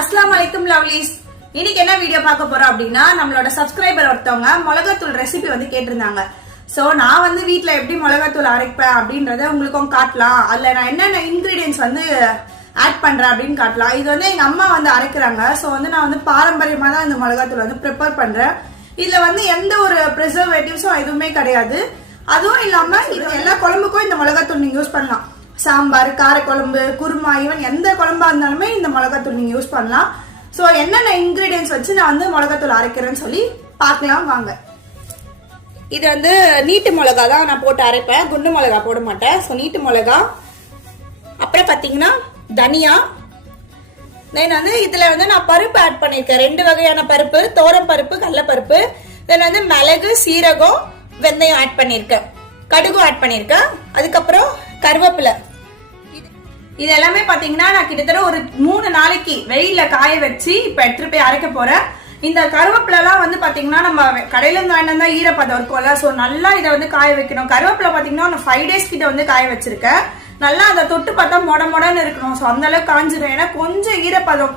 அஸ்ஸலாமு அலைக்கும் லவ்லீஸ். இன்னைக்கு என்ன வீடியோ பார்க்க போறோம் அப்படின்னா, நம்மளோட சப்ஸ்கிரைபர் ஒருத்தவங்க மிளகாத்தூள் ரெசிபி வந்து கேட்டிருந்தாங்க. சோ நான் வந்து வீட்ல எப்படி மிளகாத்தூள் அரைப்பேன் அப்படின்றத உங்களுக்கும் காட்டலாம். அதுல நான் என்னென்ன இன்கிரீடியன்ஸ் வந்து ஆட் பண்றேன் அப்படின்னு காட்டலாம். இது வந்து எங்க அம்மா வந்து அரைக்கிறாங்க. சோ வந்து நான் வந்து பாரம்பரியமா தான் இந்த மிளகாத்தூள் வந்து ப்ரிப்பேர் பண்றேன். இதுல வந்து எந்த ஒரு ப்ரிசர்வேட்டிவ்ஸும் எதுவுமே கிடையாது. அதுவும் இல்லாம இது எல்லா குழம்புக்கும் இந்த மிளகாத்தூள் நீங்க யூஸ் பண்ணலாம். சாம்பார், காரக்குழம்பு, குருமா, ஈவன் எந்த குழம்பா இருந்தாலுமே இந்த மிளகாத்தூள் நீங்க யூஸ் பண்ணலாம். சோ என்னென்ன இன்கிரீடியன்ஸ் வச்சு நான் வந்து மிளகாத்தூள் அரைக்கிறேன்னு சொல்லி பார்க்கலாம் வாங்க. இது வந்து நீட்டு மிளகா தான் நான் போட்டு அரைப்பேன், குண்டு மிளகா போட மாட்டேன். ஸோ நீட்டு மிளகா, அப்புறம் பார்த்தீங்கன்னா தனியா, தென் வந்து இதுல வந்து நான் பருப்பு ஆட் பண்ணிருக்கேன். 2 வகையான பருப்பு, தோரம் பருப்பு, கடலைப்பருப்பு. தென் வந்து மிளகு, சீரகம், வெந்தயம் ஆட் பண்ணிருக்கேன், கடுகு ஆட் பண்ணிருக்கேன், அதுக்கப்புறம் கருவேப்பிலை. இது எல்லாமே பாத்தீங்கன்னா நான் கிட்டத்தட்ட ஒரு 3 நாளைக்கு வெயில காய வச்சு இப்ப எடுத்துட்டு போய் அரைக்க போறேன். இந்த கருவேப்பிலை எல்லாம் வந்து பாத்தீங்கன்னா நம்ம கடையில இருந்து வாங்கினா ஈரப்பதம் இருக்கும்ல, சோ நல்லா இதை வந்து காய வைக்கணும். கருவேப்பிலை பாத்தீங்கன்னா நான் 5 டேஸ் கிட்ட வந்து காய வச்சிருக்கேன். நல்லா அதை தொட்டு பார்த்தா மொடன்னு இருக்கணும். சோ அந்த அளவுக்கு காஞ்சிடும். ஏன்னா கொஞ்சம் ஈரப்பதம்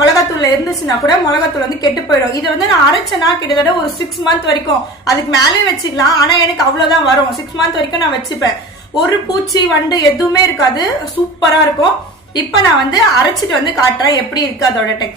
மிளகாத்தூள்ல இருந்துச்சுன்னா கூட மிளகாத்தூள் வந்து கெட்டு போயிடும். இது வந்து நான் அரைச்சேன்னா கிட்டத்தட்ட ஒரு 6 மந்த் வரைக்கும், அதுக்கு மேலே வச்சுக்கலாம். ஆனா எனக்கு அவ்வளவுதான் வரும். 6 மந்த் வரைக்கும் நான் வச்சுப்பேன். ஒரு பூச்சி வண்டு எதுவுமே இருக்காது, சூப்பரா இருக்கும். இப்ப நான் வந்து அரைச்சிட்டு வந்து காட்டுறேன் எப்படி இருக்கு அதோட டெக்ஸ்சர்.